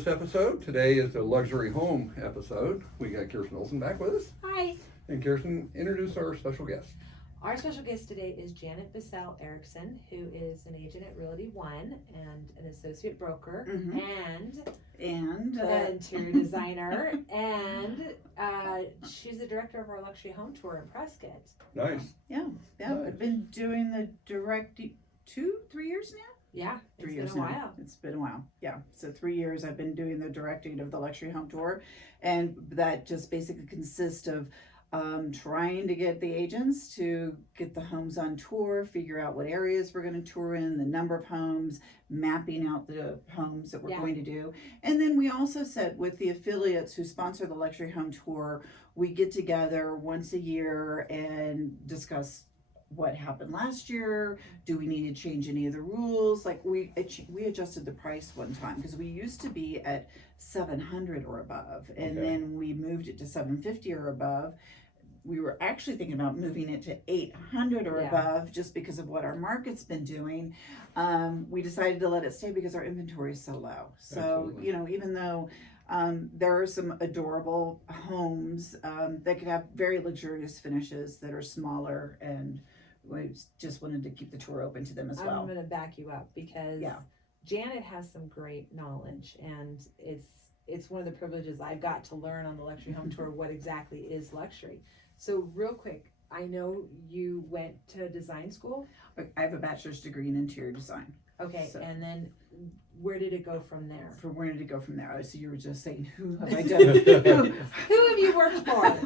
this episode. Today is a luxury home episode. We got Kirsten Olsen back with us. Hi. And Kirsten, introduce our special guest. Our special guest today is Janet Bissell Erickson, who is an agent at Realty One and an associate broker and interior designer, and she's the director of our luxury home tour in Prescott. Nice. Yeah. Nice. I've been doing the direct 3 years now. Yeah, it's 3 been years a while. It's been a while. Yeah. So 3 years I've been doing the directing of the luxury home tour, and that just basically consists of trying to get the agents to get the homes on tour, figure out what areas we're going to tour in, the number of homes, mapping out the homes that we're going to do. And then we also said with the affiliates who sponsor the luxury home tour, we get together once a year and discuss what happened last year. Do we need to change any of the rules? Like we adjusted the price one time because we used to be at $700 or above, and then we moved it to $750 or above. We were actually thinking about moving it to $800 or above just because of what our market's been doing. We decided to let it stay because our inventory is so low. So, Absolutely. you know, even though there are some adorable homes that could have very luxurious finishes that are smaller, and we just wanted to keep the tour open to them as well. I'm going to back you up because Janet has some great knowledge, and it's one of the privileges I got to learn on the luxury home tour what exactly is luxury. So real quick, I know you went to design school. I have a bachelor's degree in interior design. Okay, So- and then where did it go from there? For where did it go from there? Oh, so you were just saying, who have I done? Who have you worked for?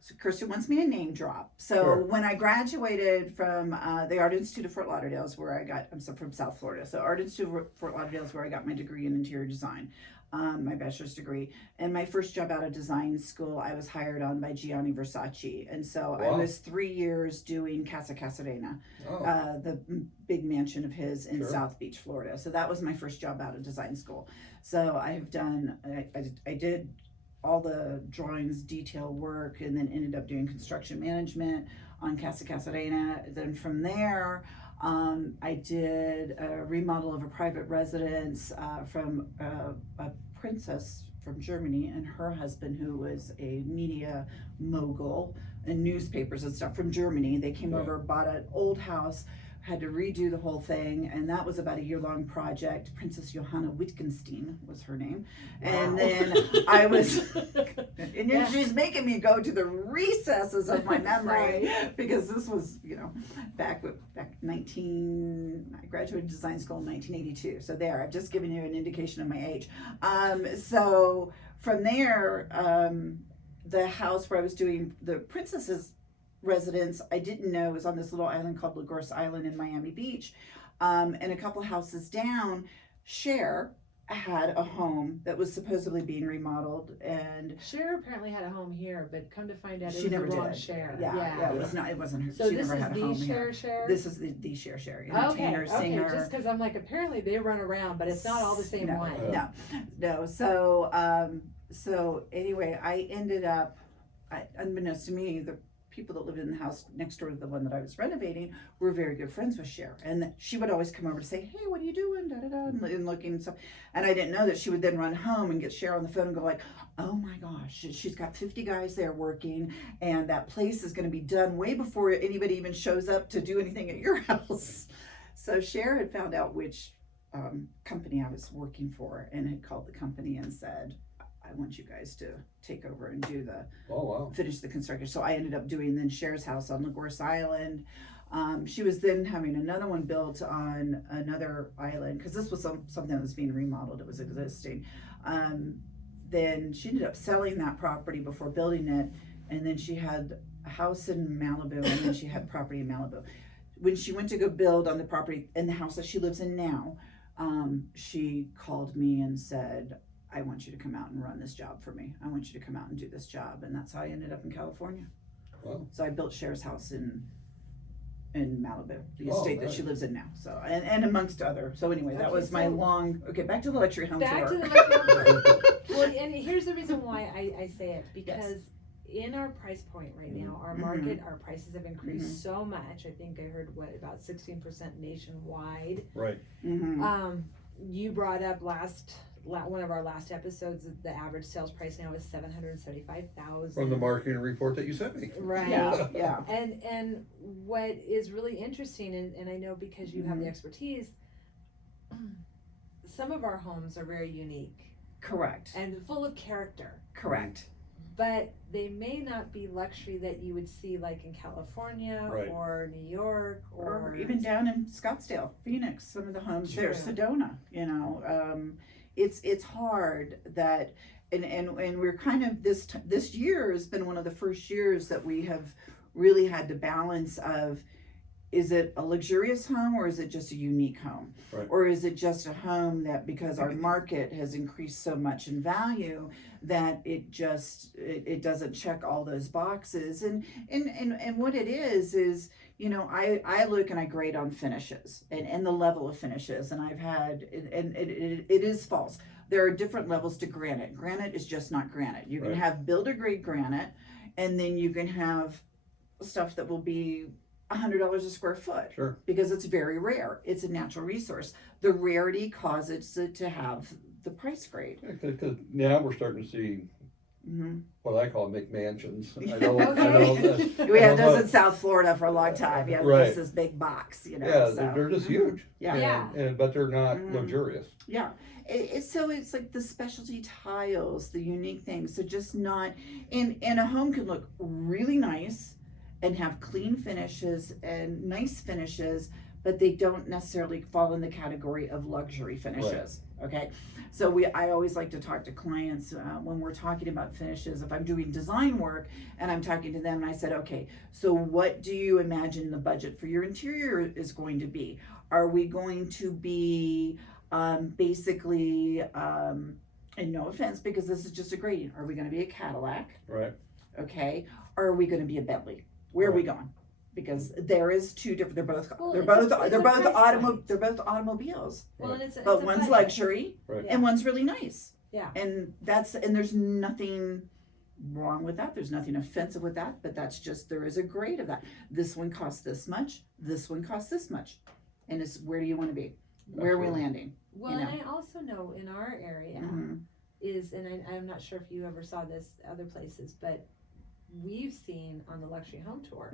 So Kirsten wants me to name drop. So Sure. when I graduated from the Art Institute of Fort Lauderdale is where I got, I'm from South Florida. So Art Institute of Fort Lauderdale is where I got my degree in interior design, my bachelor's degree. And my first job out of design school, I was hired on by Gianni Versace. And so I was 3 years doing Casa Casadena, the big mansion of his in South Beach, Florida. So that was my first job out of design school. So I've done, I did all the drawings, detail work, and then ended up doing construction management on Casa Casadena. Then from there, I did a remodel of a private residence from a princess from Germany and her husband, who was a media mogul and newspapers and stuff from Germany. They came over, bought an old house, had to redo the whole thing, and that was about a year-long project. Princess Johanna Wittgenstein was her name. And then I was, and she's making me go to the recesses of my memory because this was, you know, back I graduated design school in 1982. So there, I've just given you an indication of my age. So from there, the house where I was doing the princess's residence, I didn't know, was on this little island called Lagos Island in Miami Beach, and a couple houses down, Cher had a home that was supposedly being remodeled, and Cher apparently had a home here, but come to find out, she it never was the wrong did. Cher. Yeah, it wasn't her. So she this never is had a the home Cher here. This is the Cher, entertainer, singer. Just because I'm like, apparently they run around, but it's not all the same one. No. So anyway, I ended up, unbeknownst to me, the people that lived in the house next door to the one that I was renovating were very good friends with Cher, and she would always come over to say, "Hey, what are you doing?" And looking and stuff. And I didn't know that she would then run home and get Cher on the phone and go like, "Oh my gosh, she's got 50 guys there working, and that place is going to be done way before anybody even shows up to do anything at your house." So Cher had found out which company I was working for and had called the company and said, "I want you guys to take over and do finish the construction." So I ended up doing then Cher's house on Lagos Island. She was then having another one built on another island because this was something that was being remodeled. It was existing. Then she ended up selling that property before building it, and then she had a house in Malibu, and then she had property in Malibu. When she went to go build on the property in the house that she lives in now, she called me and said, "I want you to come out and run this job for me. I want you to come out and do this job." And that's how I ended up in California. Wow. So I built Cher's house in Malibu, the estate that she nice. lives in now. So and amongst other. So anyway, that was my long. Okay, back to the luxury home Back tour. to the luxury home tour. Well, and here's the reason why I say it, because in our price point right now, our market, our prices have increased so much. I think I heard about 16% nationwide. Right. You brought up one of our last episodes, the average sales price now is $775,000 From the marketing report that you sent me. Right. Yeah. And what is really interesting, and I know because you have the expertise, some of our homes are very unique Correct. and full of character. Correct. But they may not be luxury that you would see like in California Right. or New York Or even down in Scottsdale, Phoenix, some of the homes there, True. Sedona, it's hard that, and we're kind of, this year has been one of the first years that we have really had to balance of, is it a luxurious home or is it just a unique home? Right. Or is it just a home that because our market has increased so much in value that it doesn't check all those boxes? And what it is, I look and I grade on finishes and the level of finishes, and I've had, and it is false. There are different levels to granite. Granite is just not granite. You can Right. have builder grade granite, and then you can have stuff that will be $100 a square foot. Sure. Because it's very rare. It's a natural resource. The rarity causes it to have the price grade. Because now we're starting to see what I call McMansions. I know We had those in South Florida for a long time. Yeah, Right. just this big box, Yeah, so. they're just huge. Yeah. But they're not luxurious. Yeah, so it's like the specialty tiles, the unique things. So just not, and a home can look really nice and have clean finishes and nice finishes, but they don't necessarily fall in the category of luxury finishes. Okay, so I always like to talk to clients when we're talking about finishes. If I'm doing design work and I'm talking to them and I said, okay, so what do you imagine the budget for your interior is going to be? Are we going to be basically, and no offense, because this is just a grading, are we going to be a Cadillac? Right. Okay, or are we going to be a Bentley? Where are we going? Because there is two different. They're both automobiles. Well, and it's But a one's budget. luxury Right. and one's really nice. Yeah. And there's nothing wrong with that. There's nothing offensive with that. But that's just, there is a grade of that. This one costs this much. This one costs this much. And it's, where do you want to be? Where are we Absolutely. landing? Well, and I also know in our area is, and I'm not sure if you ever saw this other places, but we've seen on the luxury home tour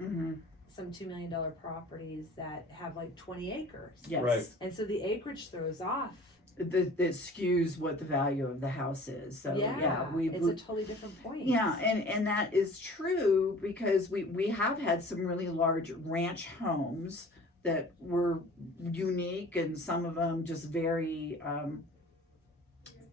some $2 million properties that have like 20 acres. Yes. Right. And so the acreage throws off. That skews what the value of the house is. So it's a totally different point. Yeah, and that is true because we have had some really large ranch homes that were unique, and some of them just very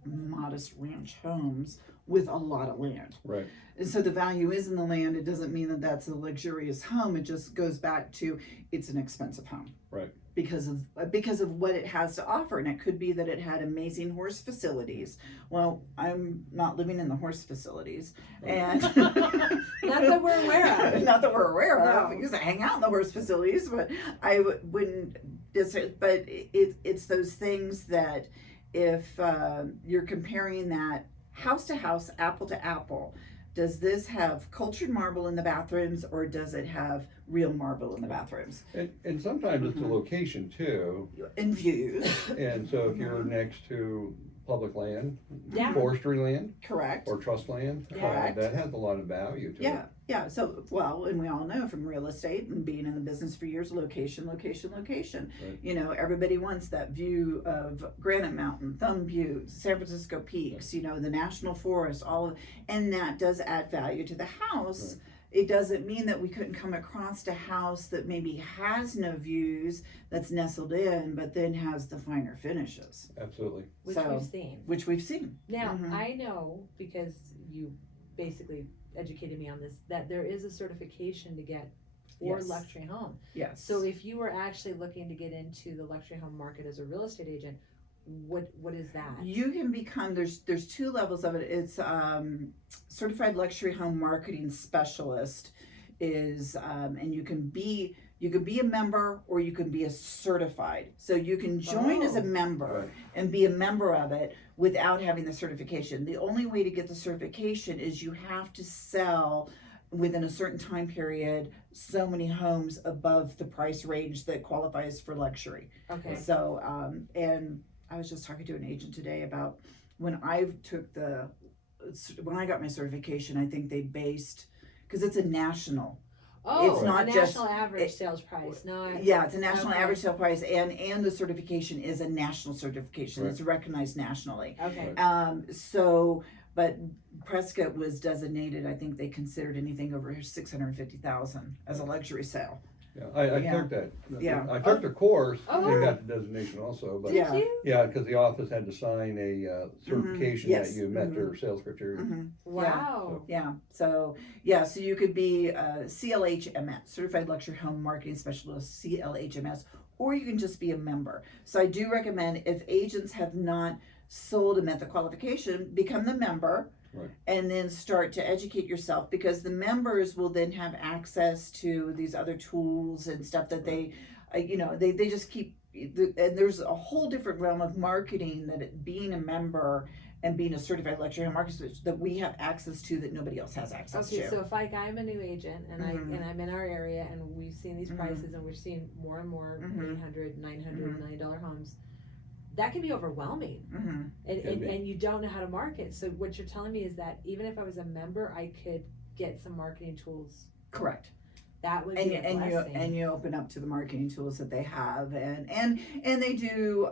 modest ranch homes with a lot of land. Right. And so the value is in the land. It doesn't mean that that's a luxurious home. It just goes back to, it's an expensive home. Right. Because of what it has to offer. And it could be that it had amazing horse facilities. Well, I'm not living in the horse facilities. And Not that we're aware of. Not that we're aware of. No. Because I hang out in the horse facilities, but I wouldn't. But it's those things that if you're comparing that house to house, apple to apple, does this have cultured marble in the bathrooms or does it have real marble in the bathrooms? And sometimes it's the location too. And views. And so if you're next to public land, Yeah. forestry land, Correct. or trust land, Correct. that has a lot of value to it. Yeah. So, well, and we all know from real estate and being in the business for years, location. Right. Everybody wants that view of Granite Mountain, Thumb Butte, San Francisco Peaks, the National Forest, and that does add value to the house. Right. It doesn't mean that we couldn't come across a house that maybe has no views, that's nestled in, but then has the finer finishes. Absolutely. Which we've seen. Now, I know, because you basically educated me on this, that there is a certification to get for Yes. luxury home. Yes. So if you were actually looking to get into the luxury home market as a real estate agent, what is that? You can become, there's two levels of it. It's certified luxury home marketing specialist is and you can be a member or you can be a certified. So you can join as a member Right. and be a member of it without having the certification. The only way to get the certification is you have to sell within a certain time period so many homes above the price range that qualifies for luxury. Okay. So and I was just talking to an agent today about when I got my certification, I think they based, because it's a national. Oh, It's a not just national average sales price, not. Yeah, it's a national Okay. average sale price, and the certification is a national certification. Right. It's recognized nationally. Okay. But Prescott was designated. I think they considered anything over 650,000 as a luxury sale. Yeah, I Yeah. took that. Yeah. I took the course Oh. and got the designation also, but Did Yeah. you? yeah, because the office had to sign a certification Yes. that you met their sales criteria. Mm-hmm. Wow. Yeah. So you could be CLHMS, Certified Luxury Home Marketing Specialist, CLHMS, or you can just be a member. So I do recommend, if agents have not sold and met the qualification, become the member. Right. And then start to educate yourself, because the members will then have access to these other tools and stuff that they just keep. And there's a whole different realm of marketing being a member and being a certified luxury home marketer that we have access to that nobody else has access Okay, to. so if I'm a new agent and I'm in our area and we've seen these Mhm. prices and we're seeing more and more Mhm. $800, $900, Mhm. $1 million homes, that can be overwhelming. Mm-hmm. And you don't know how to market. So what you're telling me is that even if I was a member, I could get some marketing tools. Correct. That would And be a blessing. you open up to the marketing tools that they have, and they do.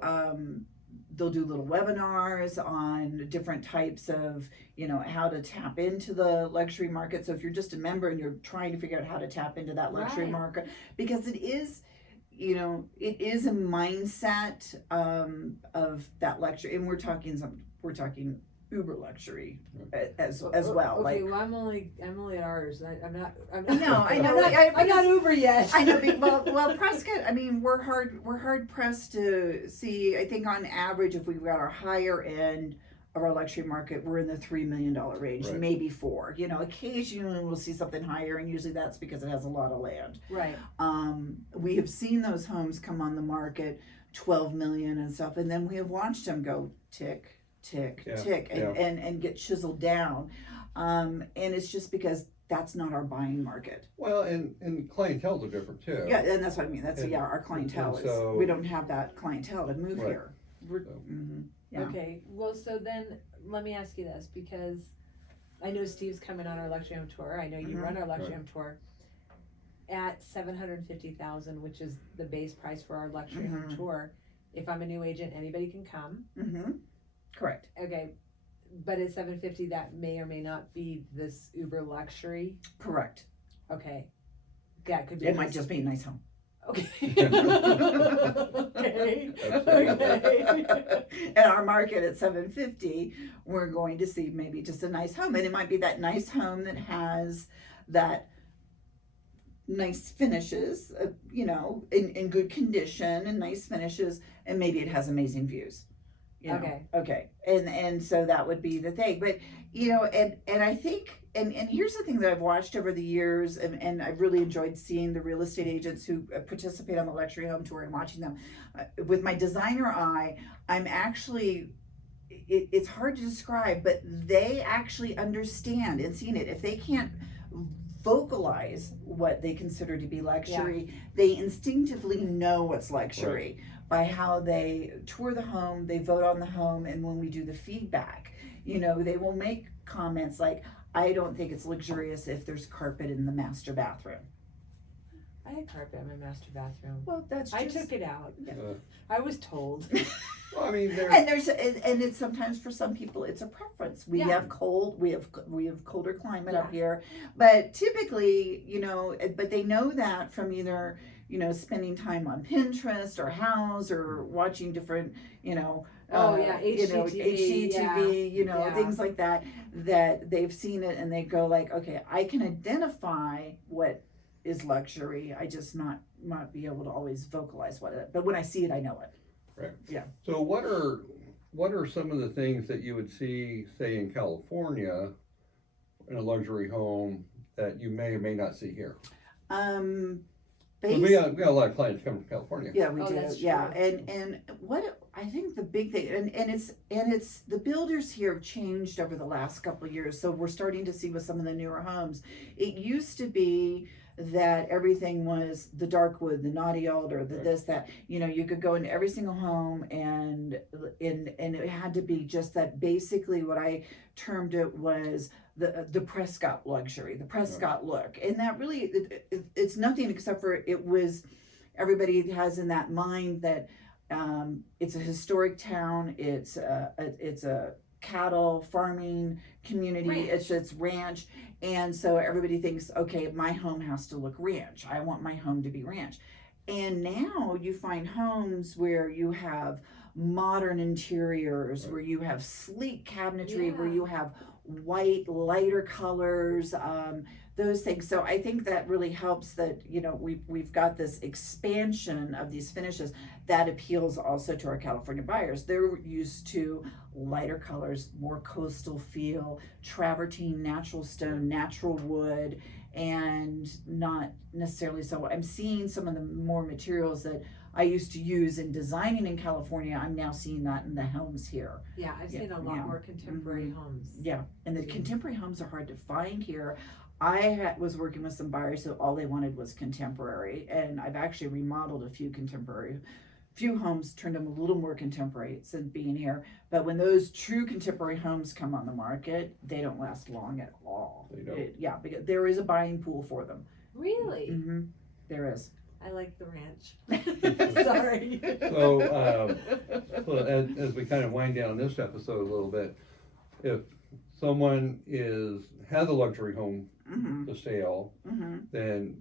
They'll do little webinars on different types of, how to tap into the luxury market. So if you're just a member and you're trying to figure out how to tap into that luxury Right. market, because it is a mindset of that luxury, and we're talking uber luxury as well. Okay, Like, well I'm only at ours. I'm not. No, I know. I'm not Uber yet. I know. Well, Prescott. I mean, we're hard pressed to see. I think on average, if we've got our higher end of our luxury market, we're in the $3 million range, Right. maybe $4. Occasionally we'll see something higher, and usually that's because it has a lot of land. Right. We have seen those homes come on the market, 12 million and stuff, and then we have watched them go tick, tick, Yeah, tick, yeah. and get chiseled down. And it's just because that's not our buying market. Well, and clientels are different too. Yeah, and that's what I mean. That's And- our clientele and is. so- We don't have that clientele to move Right. here. We're, So- Yeah. Okay, well, so then let me ask you this, because I know Steve's coming on our luxury home tour. I know you Mhm. run our luxury Right. home tour at $750,000, which is the base price for our luxury home Mhm. tour. If I'm a new agent, anybody can come. Correct. Okay, but at $750, that may or may not be this uber luxury. Correct. Okay, that could be. It might just be a nice home. Okay. Okay. Absolutely. In our market at 750, we're going to see maybe just a nice home, and it might be that nice home that has that nice finishes, in good condition and nice finishes, and maybe it has amazing views. Okay. And so that would be the thing. But and I think and here's the thing that I've watched over the years, and I've really enjoyed seeing the real estate agents who participate on the luxury home tour and watching them. With my designer eye, I'm actually it's hard to describe, but they actually understand and seeing it. If they can't vocalize what they consider to be luxury, they instinctively know what's luxury. Right. By how they tour the home, they vote on the home, and when we do the feedback, they will make comments like, I don't think it's luxurious if there's carpet in the master bathroom. I had carpet in my master bathroom. Well, that's just... I took it out. I was told. Well, I mean, and it's sometimes for some people it's a preference. We have cold, we have colder climate up here, but typically, but they know that from either spending time on Pinterest or House or watching different, HGTV, things like that they've seen it and they go like, okay, I can identify what is luxury. I just not be able to always vocalize what it. But when I see it, I know it. Right. Yeah. So what are some of the things that you would see, say, in California, in a luxury home that you may or may not see here? We got a lot of clients coming from California. Yeah, we do. That's yeah, true. And what I think the big thing, and it's the builders here have changed over the last couple of years. So we're starting to see with some of the newer homes. It used to be that everything was the dark wood, the naughty alder, the this, that, you know, you could go into every single home and it had to be just that. Basically what I termed it was the Prescott luxury, the Prescott look. And that really, it's nothing except for it was, everybody has in that mind that it's a historic town, it's a cattle farming community, Ranch. it's ranch, and so everybody thinks, okay, my home has to look ranch, I want my home to be ranch. And now you find homes where you have modern interiors, where you have sleek cabinetry, where you have white, lighter colors, those things. So I think that really helps that, you know, we've got this expansion of these finishes that appeals also to our California buyers. They're used to lighter colors, more coastal feel, travertine, natural stone, natural wood, and not necessarily. So I'm seeing some of the more materials that I used to use in designing in California. I'm now seeing that in the homes here. Yeah, I've seen a lot more contemporary homes. Yeah, and the contemporary homes are hard to find here. Was working with some buyers who all they wanted was contemporary, and I've actually remodeled a few homes, turned them a little more contemporary since being here. But when those true contemporary homes come on the market, they don't last long at all. They don't. Because there is a buying pool for them. Really? Mm-hmm. There is. I like the ranch. Sorry. So, well, as we kind of wind down this episode a little bit, if someone has a luxury home to sale, then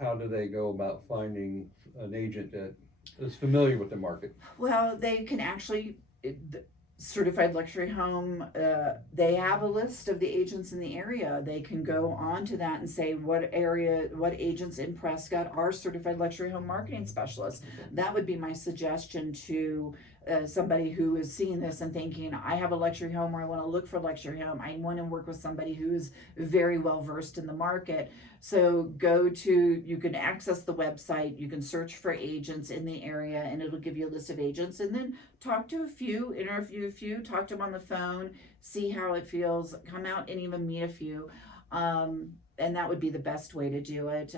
how do they go about finding an agent that is familiar with the market? Well, they can actually, certified luxury home, they have a list of the agents in the area. They can go on to that and say what agents in Prescott are certified luxury home marketing specialists. That would be my suggestion to somebody who is seeing this and thinking, I have a luxury home, or I want to look for a luxury home. I want to work with somebody who is very well versed in the market. So you can access the website, you can search for agents in the area, and it'll give you a list of agents, and then talk to a few, interview a few, talk to them on the phone, see how it feels, come out and even meet a few. And that would be the best way to do it.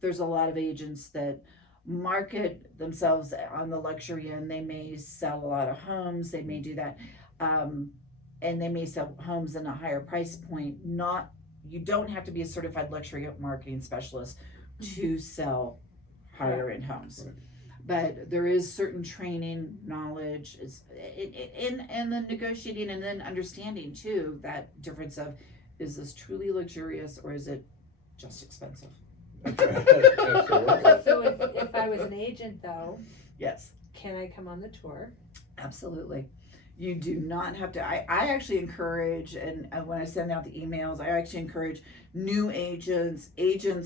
There's a lot of agents that market themselves on the luxury end. They may sell a lot of homes, they may do that, and they may sell homes in a higher price point. You don't have to be a certified luxury marketing specialist to sell higher end homes. Right. But there is certain training, knowledge, and then negotiating, and then understanding too, that difference of, is this truly luxurious or is it just expensive? So if I was an agent though, yes, can I come on the tour? Absolutely. You do not have to. I actually encourage, and when I send out the emails, I actually encourage new agents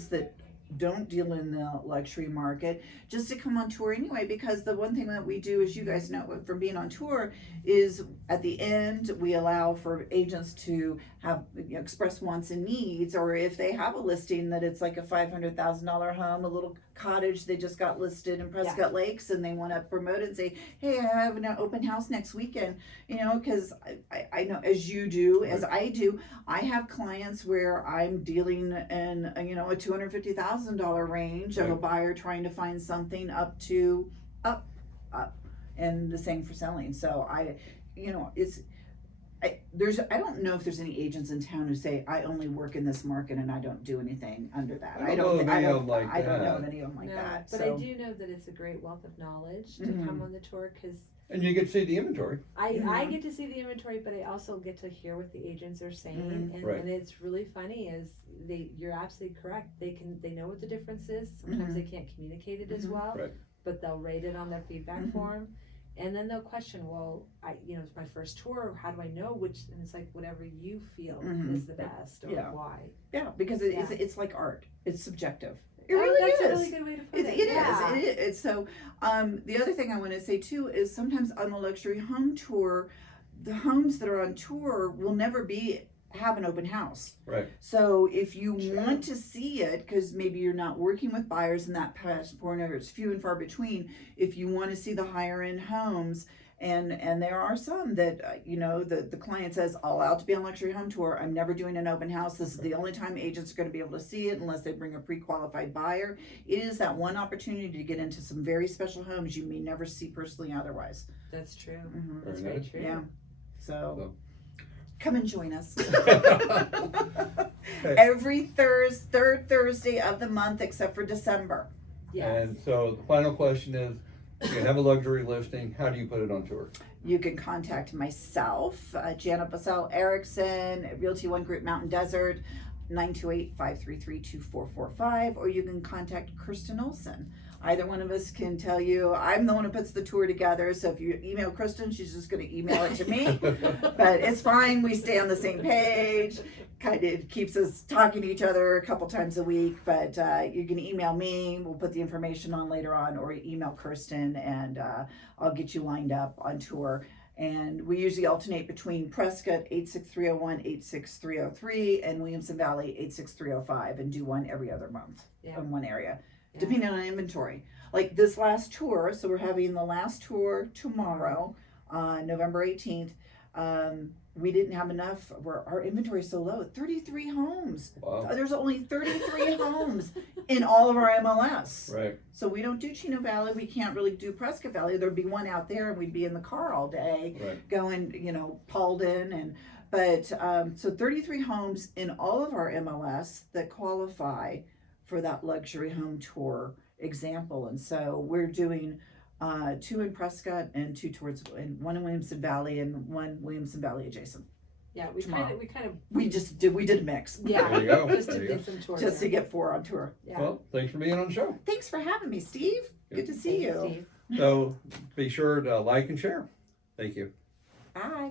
that don't deal in the luxury market, just to come on tour anyway, because the one thing that we do, as you guys know from being on tour, is at the end we allow for agents to have express wants and needs, or if they have a listing that it's like a $500,000 home, a little cottage they just got listed in Prescott Lakes, and they want to promote it and say, hey, I have an open house next weekend, because I know, as you do, as I do, I have clients where I'm dealing in a $250,000 range of a buyer trying to find something up, and the same for selling. So I don't know if there's any agents in town who say, I only work in this market and I don't do anything under that. I don't know of any of them like that. But I do know that it's a great wealth of knowledge to come on the tour, because and you get to see the inventory. I get to see the inventory, but I also get to hear what the agents are saying, and it's really funny. You're absolutely correct. They know what the difference is. Sometimes they can't communicate it as well, but they'll rate it on their feedback form. And then they'll question, well, it's my first tour. How do I know which? And it's like, whatever you feel is the best, or why. Yeah, because it's like art. It's subjective. It really that's is. a really good way to put it. It is. So, the other thing I want to say too is sometimes on the luxury home tour, the homes that are on tour will never have an open house. Right. So if you want to see it, because maybe you're not working with buyers in that past point, or it's few and far between, if you want to see the higher end homes And there are some that, you know, the client says, I'll allowed to be on luxury home tour. I'm never doing an open house. This is the only time agents are going to be able to see it unless they bring a pre-qualified buyer. It is that one opportunity to get into some very special homes you may never see personally otherwise. That's true. Mm-hmm. That's Very very nice. true. Yeah. So come and join us. Okay. Every third Thursday of the month except for December. Yes. And so the final question is, you have a luxury listing, how do you put it on tour? You can contact myself, Janet Basel Erickson, Realty One Group Mountain Desert, 928-533-2445, or you can contact Kristen Olson. Either one of us can tell you. I'm the one who puts the tour together, so if you email Kristen, she's just going to email it to me. But it's fine, we stay on the same page. Kind of keeps us talking to each other a couple times a week, but you can email me, we'll put the information on later on, or email Kirsten, and I'll get you lined up on tour. And we usually alternate between Prescott 86301, 86303, and Williamson Valley 86305, and do one every other month in one area, depending on inventory. Like this last tour, so we're having the last tour tomorrow, November 18th. We didn't have enough. Our inventory is so low. 33 homes. Wow. There's only 33 homes in all of our MLS. Right. So we don't do Chino Valley. We can't really do Prescott Valley. There'd be one out there, and we'd be in the car all day, going, you know, Paulden but so 33 homes in all of our MLS that qualify for that luxury home tour example. And so we're doing 2 in Prescott and 2 and 1 in Williamson Valley and 1 Williamson Valley adjacent. Yeah, we kind of we did a mix. Yeah, there you go. just There to you get go. some tour. Just to get 4 on tour. Yeah. Well, thanks for being on the show. Thanks for having me, Steve. Good to see you. Steve. So be sure to like and share. Thank you. Bye.